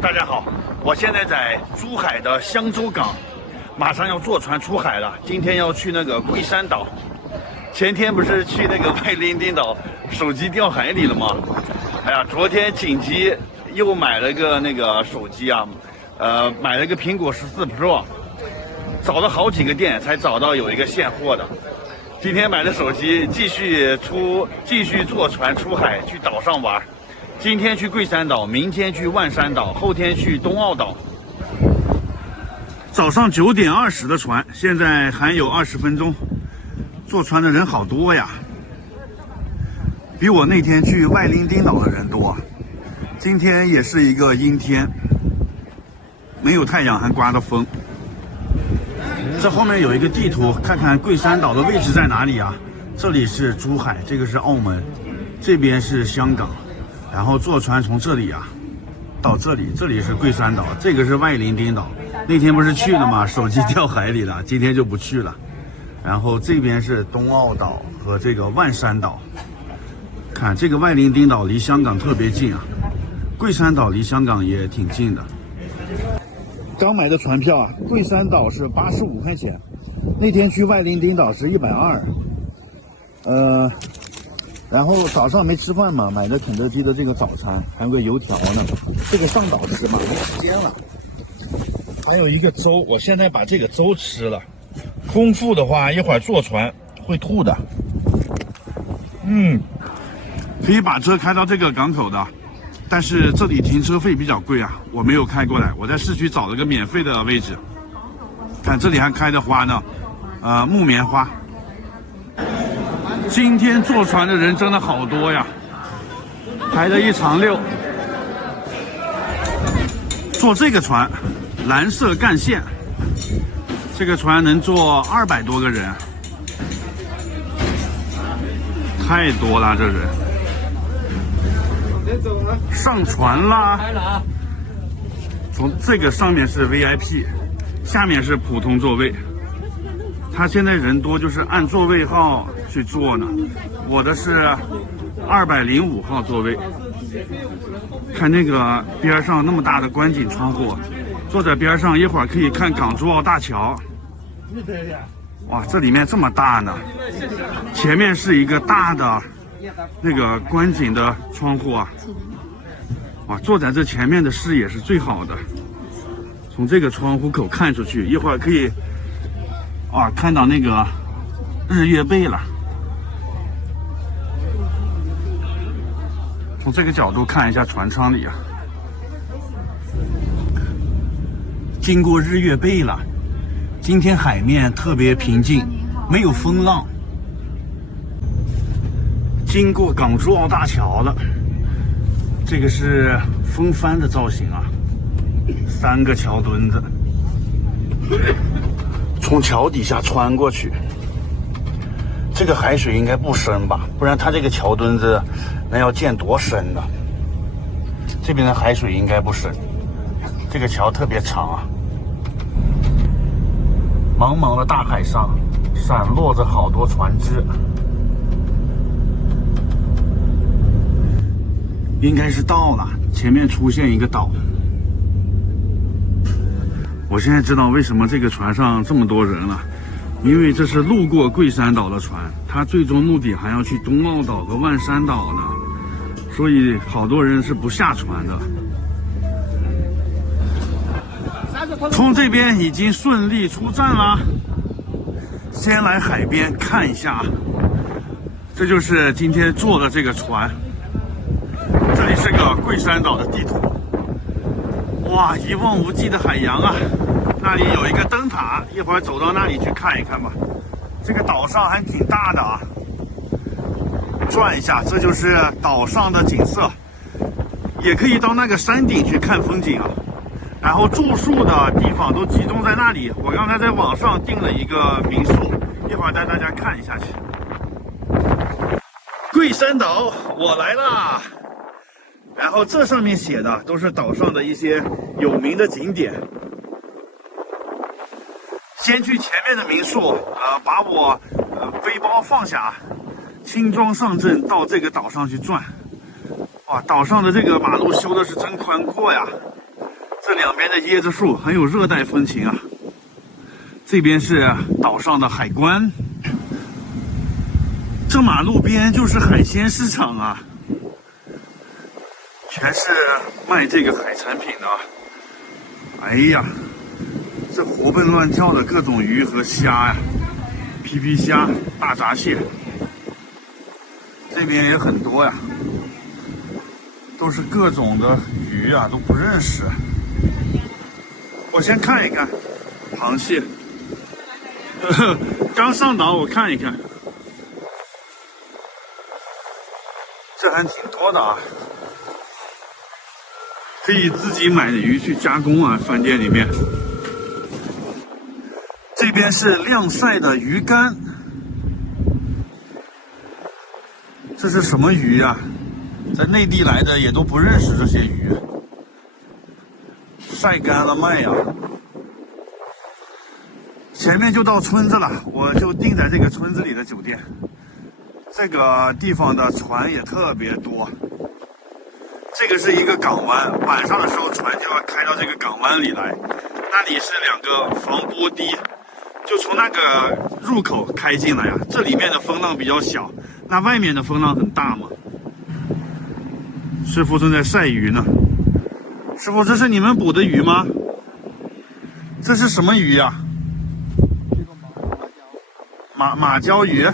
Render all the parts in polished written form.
大家好，我现在在珠海的香洲港，马上要坐船出海了。今天要去那个桂山岛。前天不是去那个外伶仃岛，手机掉海里了吗？哎呀，昨天紧急又买了个那个手机啊，买了个苹果14 Pro， 找了好几个店才找到有一个现货的。今天买了手机，继续坐船出海去岛上玩。今天去桂山岛，明天去万山岛，后天去东澳岛。早上9点20的船，现在还有20分钟。坐船的人好多呀，比我那天去外伶仃岛的人多。今天也是一个阴天，没有太阳，还刮着风。这后面有一个地图，看看桂山岛的位置在哪里啊？这里是珠海，这个是澳门，这边是香港。然后坐船从这里啊到这里，这里是桂山岛，这个是外伶仃岛。那天不是去了吗？手机掉海里了，今天就不去了。然后这边是东澳岛和这个万山岛。看这个外伶仃岛离香港特别近啊，桂山岛离香港也挺近的。刚买的船票啊，桂山岛是85块钱，那天去外伶仃岛是120。然后早上没吃饭嘛，买的肯德基的这个早餐，还有个油条呢。这个上岛吃嘛，没时间了。还有一个粥，我现在把这个粥吃了。空腹的话，一会儿坐船会吐的。可以把车开到这个港口的，但是这里停车费比较贵啊，我没有开过来。我在市区找了个免费的位置。看这里还开着花呢，木棉花。今天坐船的人真的好多呀，排了一长溜。坐这个船，蓝色干线，这个船能坐200多个人，太多了这人。上船啦！从这个上面是 VIP， 下面是普通座位。他现在人多，就是按座位号去坐呢。我的是205号座位。看那个边上那么大的观景窗户，坐在边上一会儿可以看港珠澳大桥。哇，这里面这么大呢！前面是一个大的那个观景的窗户啊。哇，坐在这前面的视野是最好的，从这个窗户口看出去，一会儿可以看到那个日月贝了。从这个角度看一下船舱里啊，经过日月贝了。今天海面特别平静，没有风浪。经过港珠澳大桥了，这个是风帆的造型啊，3个桥墩子。从桥底下穿过去，这个海水应该不深吧？不然它这个桥墩子那要建多深呢？这边的海水应该不深，这个桥特别长啊。茫茫的大海上，闪落着好多船只，应该是到了。前面出现一个岛。我现在知道为什么这个船上这么多人了，因为这是路过桂山岛的船，它最终目的还要去东澳岛和万山岛呢，所以好多人是不下船的。从这边已经顺利出站了，先来海边看一下，这就是今天坐的这个船。这里是个桂山岛的地图。哇，一望无际的海洋啊！那里有一个灯塔，一会儿走到那里去看一看吧。这个岛上还挺大的啊，转一下，这就是岛上的景色。也可以到那个山顶去看风景啊。然后住宿的地方都集中在那里。我刚才在网上订了一个民宿，一会儿带大家看一下去。桂山岛，我来啦！然后这上面写的都是岛上的一些有名的景点。先去前面的民宿，把我背包放下，轻装上阵到这个岛上去转。哇，岛上的这个马路修的是真宽阔呀！这两边的椰子树很有热带风情啊。这边是岛上的海关，这马路边就是海鲜市场啊，全是卖这个海产品的。哎呀，这活蹦乱跳的各种鱼和虾呀，皮皮虾、大闸蟹，这边也很多呀，都是各种的鱼啊，都不认识。我先看一看螃蟹。刚上岛，我看一看，这还挺多的啊，可以自己买的鱼去加工啊，饭店里面。这边是晾晒的鱼干，这是什么鱼啊？在内地来的也都不认识这些鱼，晒干了卖呀。前面就到村子了，我就定在这个村子里的酒店。这个地方的船也特别多。这个是一个港湾，晚上的时候船就要开到这个港湾里来，那里是两个防波堤，就从那个入口开进来啊。这里面的风浪比较小，那外面的风浪很大嘛。师傅正在晒鱼呢。师傅，这是你们捕的鱼吗？这是什么鱼呀？马鲛鱼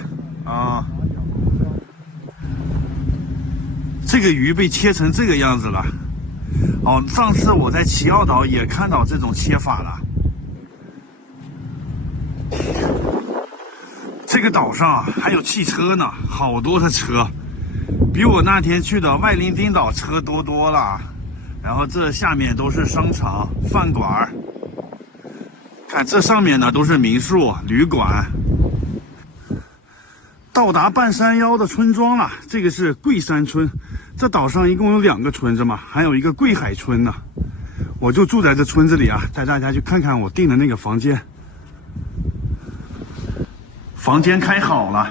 啊，这个鱼被切成这个样子了。哦，上次我在奇奥岛也看到这种切法了。这个岛上啊还有汽车呢，好多的车，比我那天去的外伶仃岛车多了。然后这下面都是商场、饭馆，看这上面呢都是民宿、旅馆。到达半山腰的村庄了，这个是桂山村。这岛上一共有2个村子嘛，还有一个桂海村呢。我就住在这村子里啊，带大家去看看我订的那个房间。房间开好了，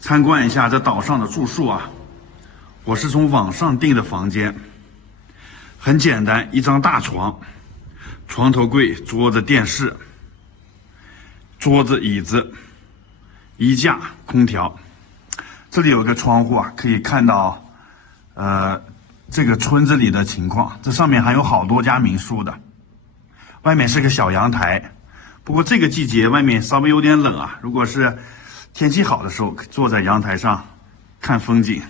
参观一下这岛上的住宿啊。我是从网上订的房间，很简单，一张大床，床头柜、桌子、电视，桌子、椅子。衣架、空调，这里有个窗户啊，可以看到，这个村子里的情况。这上面还有好多家民宿的，外面是个小阳台。不过这个季节外面稍微有点冷啊，如果是天气好的时候，坐在阳台上看风景。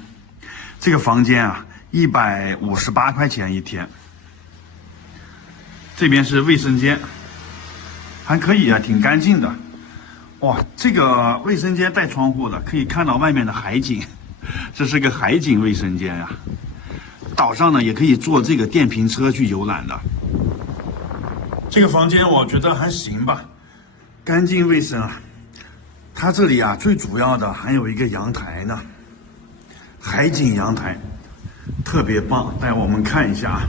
这个房间啊，158块钱一天。这边是卫生间，还可以啊，挺干净的。哇，这个卫生间带窗户的，可以看到外面的海景，这是个海景卫生间呀。岛上呢也可以坐这个电瓶车去游览的。这个房间我觉得还行吧，干净卫生啊。它这里啊最主要的还有一个阳台呢，海景阳台，特别棒，带我们看一下啊，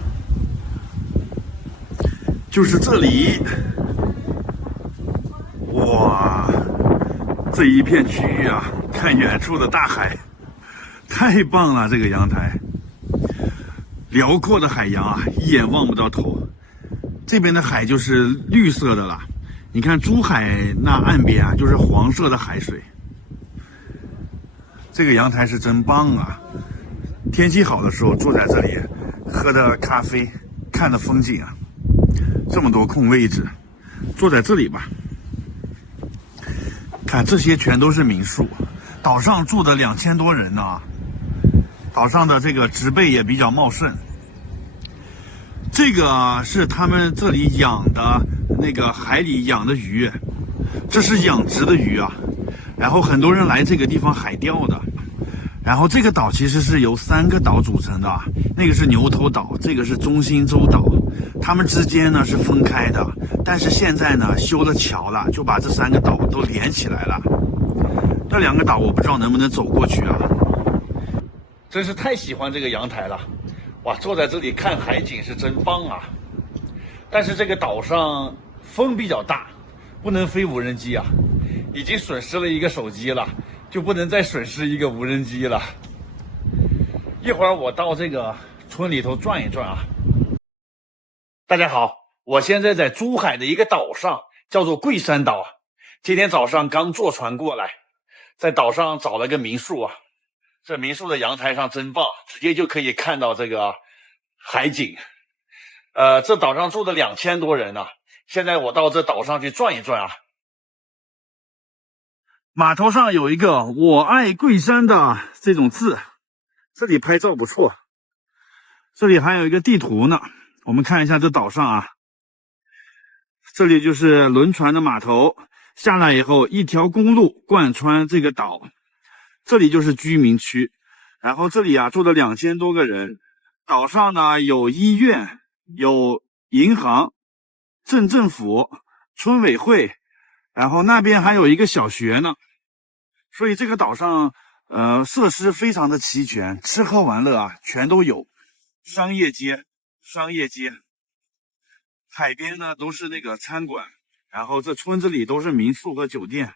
就是这里。哇，这一片区域啊，看远处的大海，太棒了！这个阳台，辽阔的海洋啊，一眼望不到头。这边的海就是绿色的了，你看珠海那岸边啊，就是黄色的海水。这个阳台是真棒啊！天气好的时候坐在这里，喝的咖啡，看的风景啊，这么多空位置，坐在这里吧。看这些全都是民宿，岛上住的2000多人呢，岛上的这个植被也比较茂盛。这个是他们这里养的那个海里养的鱼，这是养殖的鱼啊。然后很多人来这个地方海钓的。然后这个岛其实是由3个岛组成的，那个是牛头岛，这个是中心洲岛，它们之间呢是分开的，但是现在呢修了桥了，就把这3个岛都连起来了。这2个岛我不知道能不能走过去啊。真是太喜欢这个阳台了，哇，坐在这里看海景是真棒啊。但是这个岛上风比较大，不能飞无人机啊，已经损失了一个手机了，就不能再损失一个无人机了。一会儿我到这个村里头转一转啊。大家好，我现在在珠海的一个岛上，叫做桂山岛。今天早上刚坐船过来，在岛上找了个民宿啊。这民宿的阳台上真棒，直接就可以看到这个海景。这岛上住的2000多人呢。现在我到这岛上去转一转啊。码头上有一个"我爱桂山"的这种字，这里拍照不错。这里还有一个地图呢，我们看一下这岛上啊。这里就是轮船的码头，下来以后一条公路贯穿这个岛，这里就是居民区。然后这里啊住了2000多个人，岛上呢有医院、有银行、镇政府、村委会，然后那边还有一个小学呢。所以这个岛上设施非常的齐全，吃喝玩乐啊全都有。商业街，海边呢都是那个餐馆，然后这村子里都是民宿和酒店，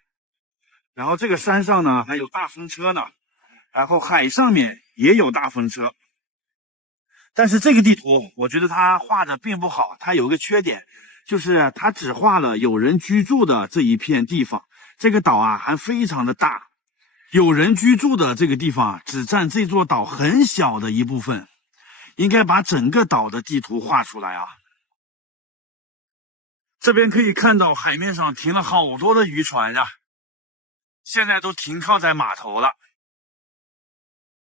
然后这个山上呢还有大风车呢，然后海上面也有大风车。但是这个地图我觉得它画的并不好，它有一个缺点，就是它只画了有人居住的这一片地方。这个岛啊还非常的大，有人居住的这个地方只占这座岛很小的一部分，应该把整个岛的地图画出来啊。这边可以看到海面上停了好多的渔船呀，现在都停靠在码头了。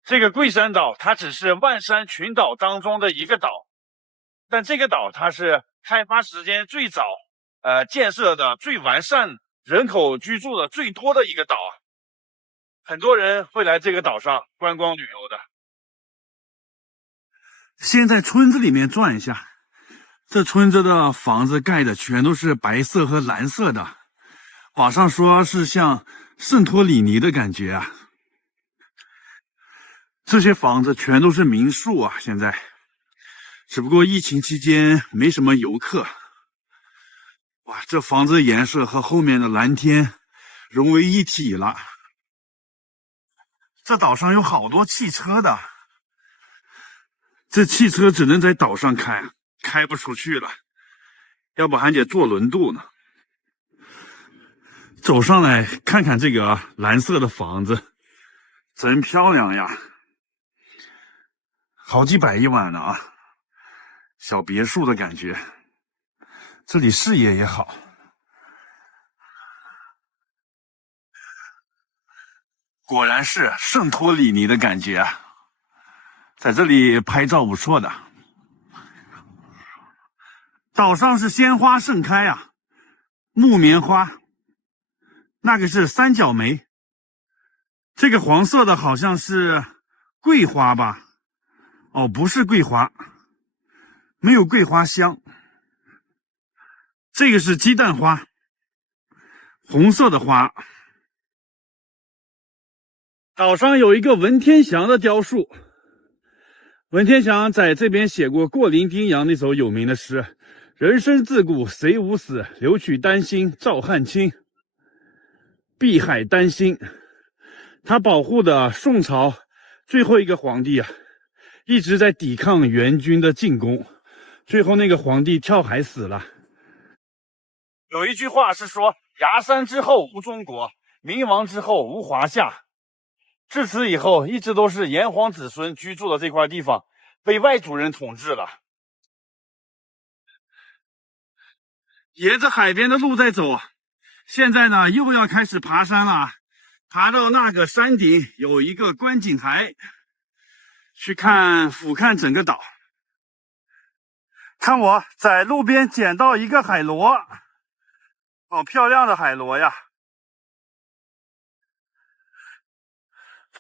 这个桂山岛它只是万山群岛当中的一个岛，但这个岛它是开发时间最早，建设的最完善，人口居住的最多的一个岛啊。很多人会来这个岛上观光旅游的。先在村子里面转一下，这村子的房子盖的全都是白色和蓝色的，网上说是像圣托里尼的感觉啊。这些房子全都是民宿啊，现在只不过疫情期间没什么游客。哇，这房子的颜色和后面的蓝天融为一体了。这岛上有好多汽车的，这汽车只能在岛上开，开不出去了，要不还得坐轮渡呢。走上来看看这个蓝色的房子，真漂亮呀，好几百一晚呢啊，小别墅的感觉。这里视野也好，果然是圣托里尼的感觉啊，在这里拍照不错的。岛上是鲜花盛开啊，木棉花，那个是三角梅，这个黄色的好像是桂花吧？哦，不是桂花，没有桂花香。这个是鸡蛋花，红色的花。岛上有一个文天祥的雕塑，文天祥在这边写过《过零丁洋》那首有名的诗：人生自古谁无死，留取丹心照汗青。碧海丹心，他保护的宋朝最后一个皇帝啊，一直在抵抗元军的进攻，最后那个皇帝跳海死了。有一句话是说：崖山之后无中国，明亡之后无华夏。自此以后，一直都是炎黄子孙居住的这块地方被外族人统治了。沿着海边的路在走，现在呢又要开始爬山了。爬到那个山顶有一个观景台，去俯瞰整个岛。看我在路边捡到一个海螺，好漂亮的海螺呀！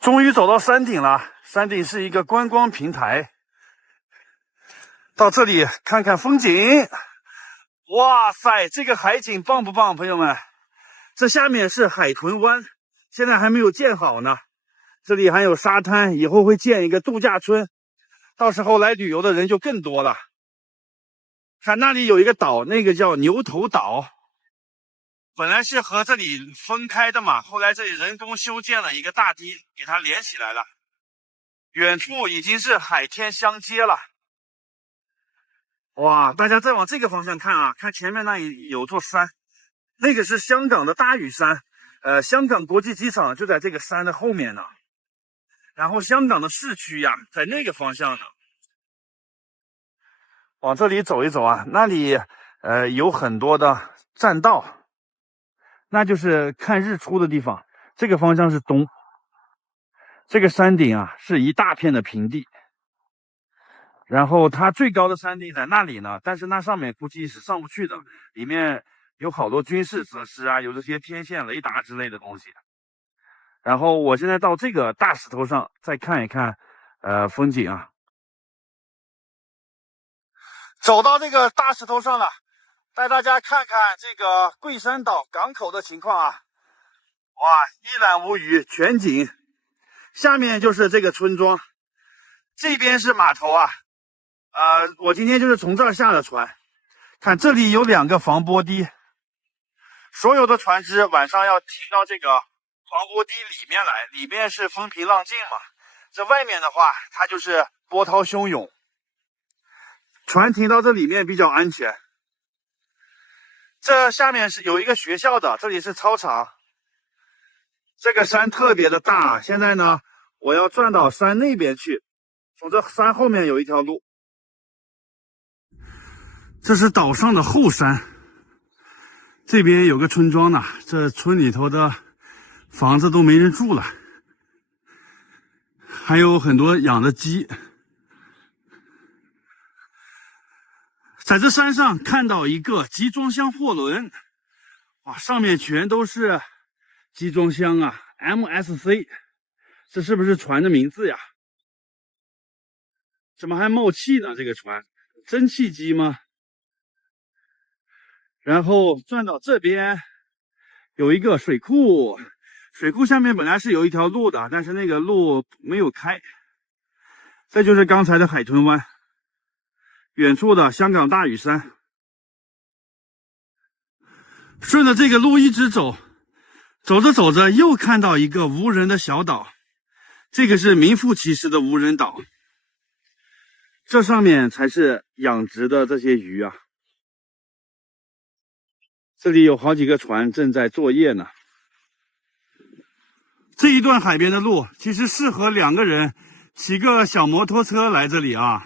终于走到山顶了，山顶是一个观光平台，到这里看看风景。哇塞，这个海景棒不棒，朋友们？这下面是海豚湾，现在还没有建好呢。这里还有沙滩，以后会建一个度假村，到时候来旅游的人就更多了。看那里有一个岛，那个叫牛头岛，本来是和这里分开的嘛，后来这里人工修建了一个大堤，给它连起来了。远处已经是海天相接了。哇，大家再往这个方向看啊，看前面那里有座山，那个是香港的大屿山，香港国际机场就在这个山的后面呢。然后香港的市区呀，在那个方向呢。往这里走一走啊，那里有很多的栈道，那就是看日出的地方。这个方向是东，这个山顶啊是一大片的平地，然后它最高的山顶在那里呢，但是那上面估计是上不去的，里面有好多军事设施啊，有这些天线雷达之类的东西。然后我现在到这个大石头上再看一看风景啊。走到这个大石头上了，带大家看看这个桂山岛港口的情况啊。哇，一览无余，全景。下面就是这个村庄，这边是码头啊。我今天就是从这儿下的船。看这里有2个防波堤，所有的船只晚上要停到这个防波堤里面来，里面是风平浪静嘛。这外面的话，它就是波涛汹涌。船停到这里面比较安全。这下面是有一个学校的，这里是操场。这个山特别的大，现在呢，我要转到山那边去，从这山后面有一条路。这是岛上的后山，这边有个村庄呢，这村里头的房子都没人住了，还有很多养的鸡。在这山上看到一个集装箱货轮，哇，上面全都是集装箱啊 ，MSC， 这是不是船的名字呀？怎么还冒气呢？这个船，蒸汽机吗？然后转到这边，有一个水库，水库下面本来是有一条路的，但是那个路没有开。这就是刚才的海豚湾。远处的香港大屿山，顺着这个路一直走，走着走着又看到一个无人的小岛，这个是名副其实的无人岛。这上面才是养殖的这些鱼啊。这里有好几个船正在作业呢。这一段海边的路其实适合2个人骑个小摩托车来这里啊。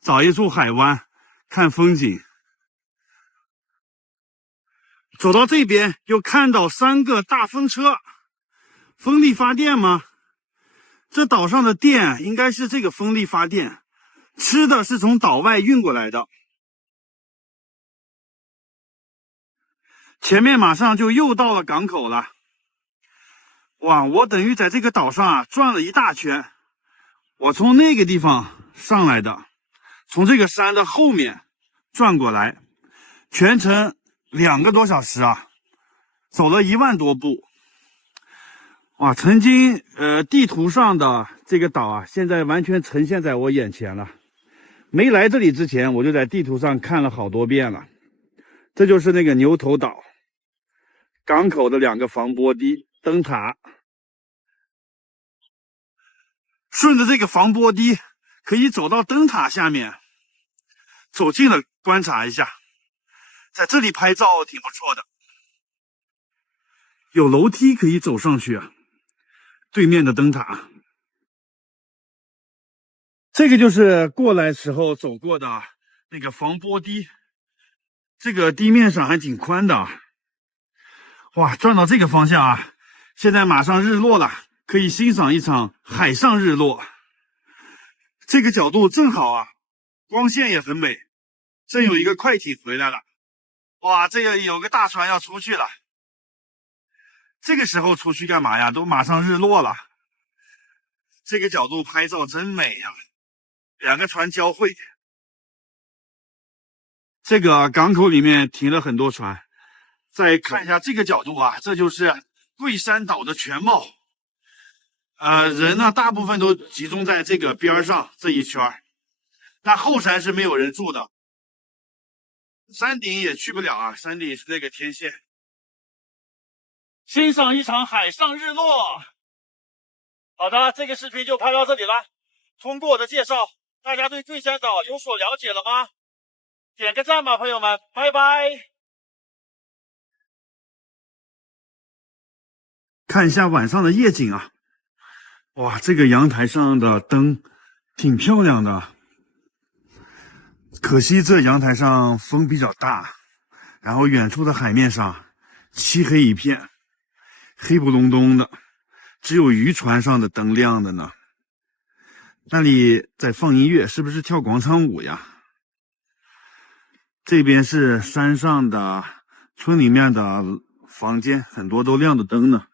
找一处海湾看风景。走到这边又看到3个大风车，风力发电吗？这岛上的电应该是这个风力发电，吃的是从岛外运过来的。前面马上就又到了港口了。哇，我等于在这个岛上啊转了一大圈。我从那个地方上来的，从这个山的后面转过来，全程2个多小时啊，走了1万多步。哇，曾经地图上的这个岛啊，现在完全呈现在我眼前了。没来这里之前，我就在地图上看了好多遍了。这就是那个牛头岛，港口的2个防波堤、灯塔。顺着这个防波堤可以走到灯塔下面，走近了观察一下，在这里拍照挺不错的。有楼梯可以走上去啊，对面的灯塔。这个就是过来时候走过的那个防波堤，这个地面上还挺宽的。哇，转到这个方向啊，现在马上日落了，可以欣赏一场海上日落。这个角度正好啊，光线也很美。正有一个快艇回来了，哇，这个有个大船要出去了。这个时候出去干嘛呀？都马上日落了。这个角度拍照真美呀，2个船交汇。这个港口里面停了很多船。再看一下这个角度啊，这就是桂山岛的全貌。人呢大部分都集中在这个边上这一圈，但后山是没有人住的。山顶也去不了啊，山顶是那个天线。欣赏一场海上日落。好的，这个视频就拍到这里了。通过我的介绍，大家对桂山岛有所了解了吗？点个赞吧，朋友们，拜拜。看一下晚上的夜景啊，哇，这个阳台上的灯挺漂亮的，可惜这阳台上风比较大，然后远处的海面上漆黑一片，黑不隆咚的，只有渔船上的灯亮的呢。那里在放音乐，是不是跳广场舞呀？这边是山上的村里面的房间，很多都亮着灯呢。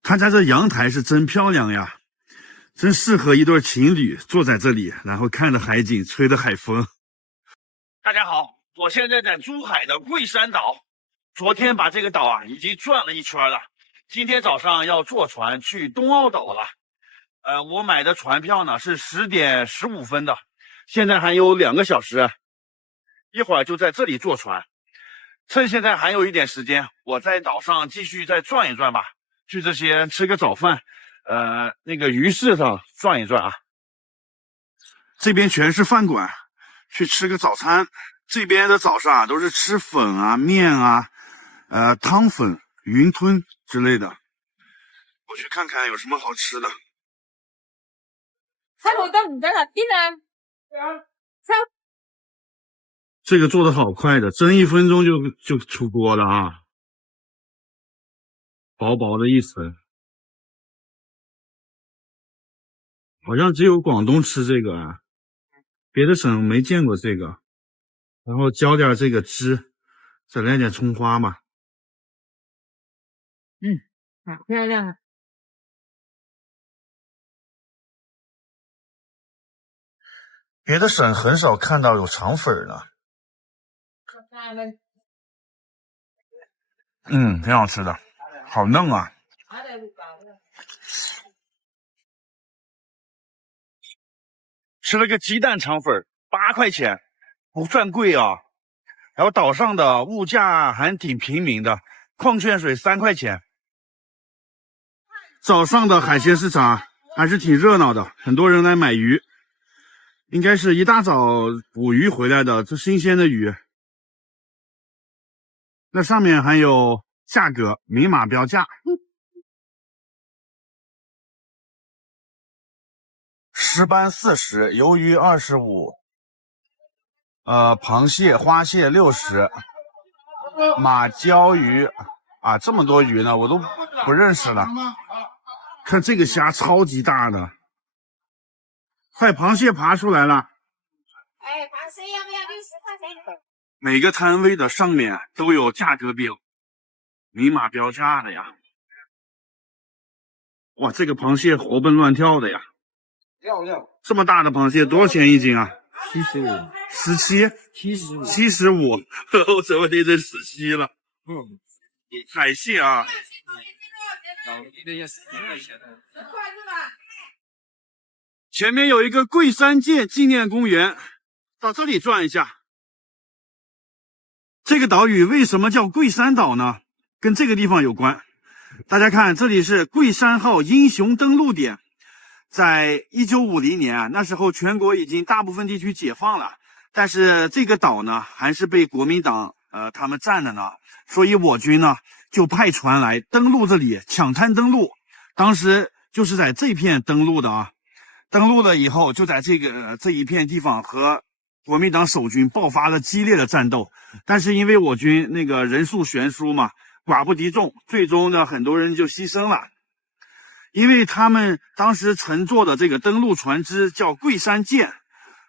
他家这阳台是真漂亮呀，真适合一对情侣坐在这里，然后看着海景，吹着海风。大家好，我现在在珠海的桂山岛，昨天把这个岛啊已经转了一圈了，今天早上要坐船去东澳岛了。我买的船票呢是10点15分的，现在还有2个小时，一会儿就在这里坐船。趁现在还有一点时间，我在岛上继续再转一转吧，去这些吃个早饭，那个鱼市上转一转啊。这边全是饭馆，去吃个早餐。这边的早上啊都是吃粉啊、面啊、汤粉、云吞之类的。我去看看有什么好吃的。这个做的好快的，蒸1分钟就出锅了啊！薄薄的一层，好像只有广东吃这个啊，别的省没见过这个。然后浇点这个汁，再来点葱花吧。好漂亮啊！别的省很少看到有肠粉的。挺好吃的，好嫩啊！吃了个鸡蛋肠粉，8块钱，不算贵啊。然后岛上的物价还挺平民的，矿泉水3块钱。早上的海鲜市场还是挺热闹的，很多人来买鱼，应该是一大早捕鱼回来的，这新鲜的鱼。那上面还有价格，明码标价。石斑40，鱿鱼25，螃蟹、花蟹60，马鲛鱼啊，这么多鱼呢，我都不认识了。看这个虾超级大的，快，螃蟹爬出来了。螃蟹要不要60块钱？每个摊位的上面都有价格表，明码标价的呀。哇，这个螃蟹活蹦乱跳的呀！这么大的螃蟹多少钱一斤啊75、？17、75、75，我怎么变成17了？海蟹啊，前面有一个桂山舰纪念公园，到这里转一下。这个岛屿为什么叫桂山岛呢？跟这个地方有关。大家看，这里是桂山号英雄登陆点。在1950年啊，那时候全国已经大部分地区解放了，但是这个岛呢还是被国民党他们占了呢，所以我军呢就派船来登陆这里，抢滩登陆。当时就是在这片登陆的啊，登陆了以后就在这一片地方和国民党守军爆发了激烈的战斗，但是因为我军那个人数悬殊嘛，寡不敌众，最终呢很多人就牺牲了。因为他们当时乘坐的这个登陆船只叫桂山舰，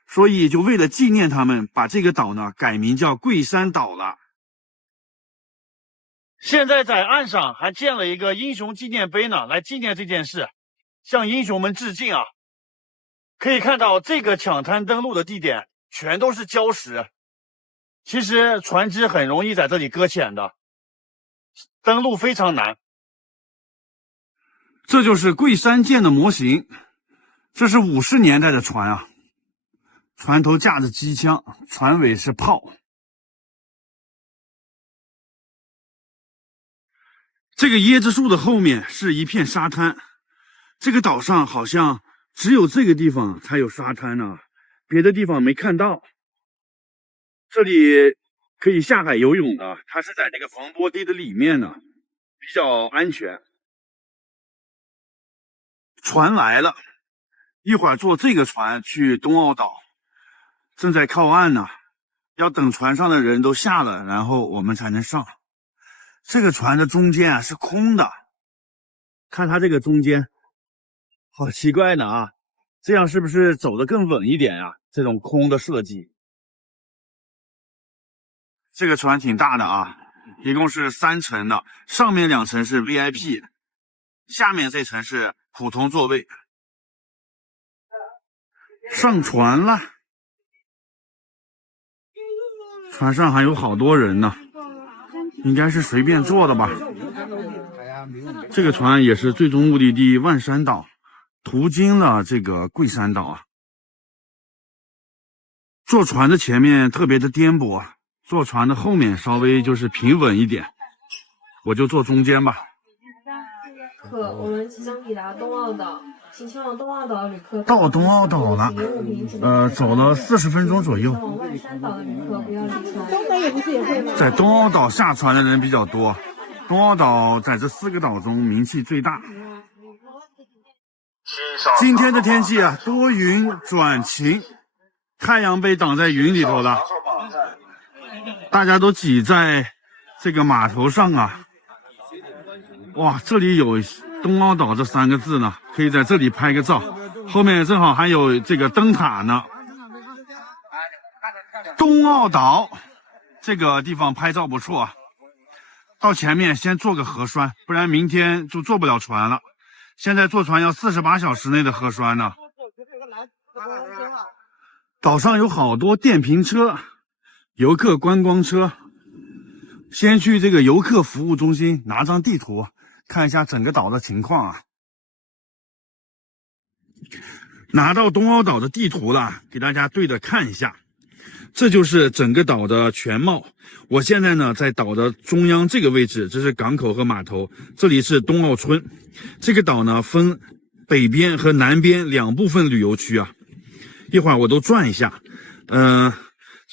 所以就为了纪念他们，把这个岛呢改名叫桂山岛了。现在在岸上还建了一个英雄纪念碑呢，来纪念这件事，向英雄们致敬啊！可以看到这个抢滩登陆的地点全都是礁石，其实船只很容易在这里搁浅的，登陆非常难。这就是桂山舰的模型，这是50年代的船啊，船头架着机枪，船尾是炮。这个椰子树的后面是一片沙滩，这个岛上好像只有这个地方才有沙滩呢，别的地方没看到。这里可以下海游泳的，它是在这个防波堤的里面呢，比较安全。船来了，一会儿坐这个船去东澳岛，正在靠岸呢，要等船上的人都下了，然后我们才能上。这个船的中间啊是空的，看它这个中间，好奇怪的啊，这样是不是走得更稳一点呀？这种空的设计。这个船挺大的啊，一共是3层的，上面2层是 VIP， 下面这层是普通座位。上船了，船上还有好多人呢，应该是随便坐的吧。这个船也是最终目的地万山岛，途经了这个桂山岛啊。坐船的前面特别的颠簸，坐船的后面稍微就是平稳一点，我就坐中间吧。我们即将抵达东澳岛，请前往东澳岛旅客到东澳岛了，走了40分钟左右。往万山岛的旅客不要离船。东北也不是也会吗？在东澳岛下船的人比较多，东澳岛在这4个岛中名气最大。今天的天气啊，多云转晴，太阳被挡在云里头了，大家都挤在这个码头上啊。哇，这里有东澳岛这3个字呢，可以在这里拍个照，后面正好还有这个灯塔呢。东澳岛这个地方拍照不错啊，到前面先做个核酸，不然明天就坐不了船了。现在坐船要48小时内的核酸呢。岛上有好多电瓶车、游客观光车。先去这个游客服务中心拿张地图，看一下整个岛的情况啊。拿到东澳岛的地图了，给大家对着看一下。这就是整个岛的全貌。我现在呢在岛的中央这个位置，这是港口和码头，这里是东澳村。这个岛呢分北边和南边2部分旅游区啊，一会儿我都转一下。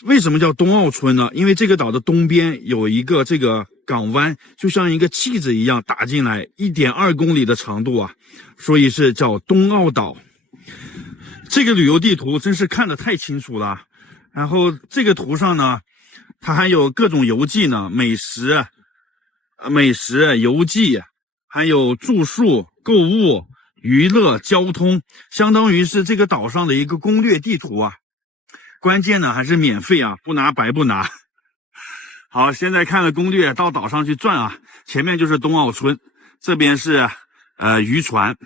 为什么叫东澳村呢？因为这个岛的东边有一个这个港湾，就像一个气子一样打进来，1.2公里的长度啊，所以是叫东澳岛。这个旅游地图真是看得太清楚了。然后这个图上呢，它还有各种游记呢，美食、游记，还有住宿、购物、娱乐、交通，相当于是这个岛上的一个攻略地图啊。关键呢还是免费啊，不拿白不拿。好，现在看了攻略，到岛上去转啊。前面就是东澳村，这边是渔船，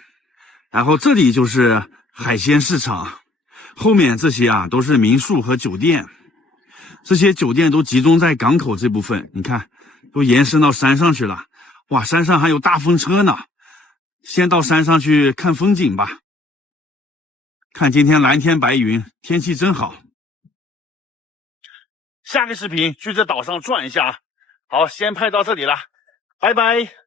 然后这里就是海鲜市场，后面这些啊都是民宿和酒店。这些酒店都集中在港口这部分，你看都延伸到山上去了。哇，山上还有大风车呢。先到山上去看风景吧。看今天蓝天白云，天气真好。下个视频去这岛上转一下。好，先拍到这里了，拜拜。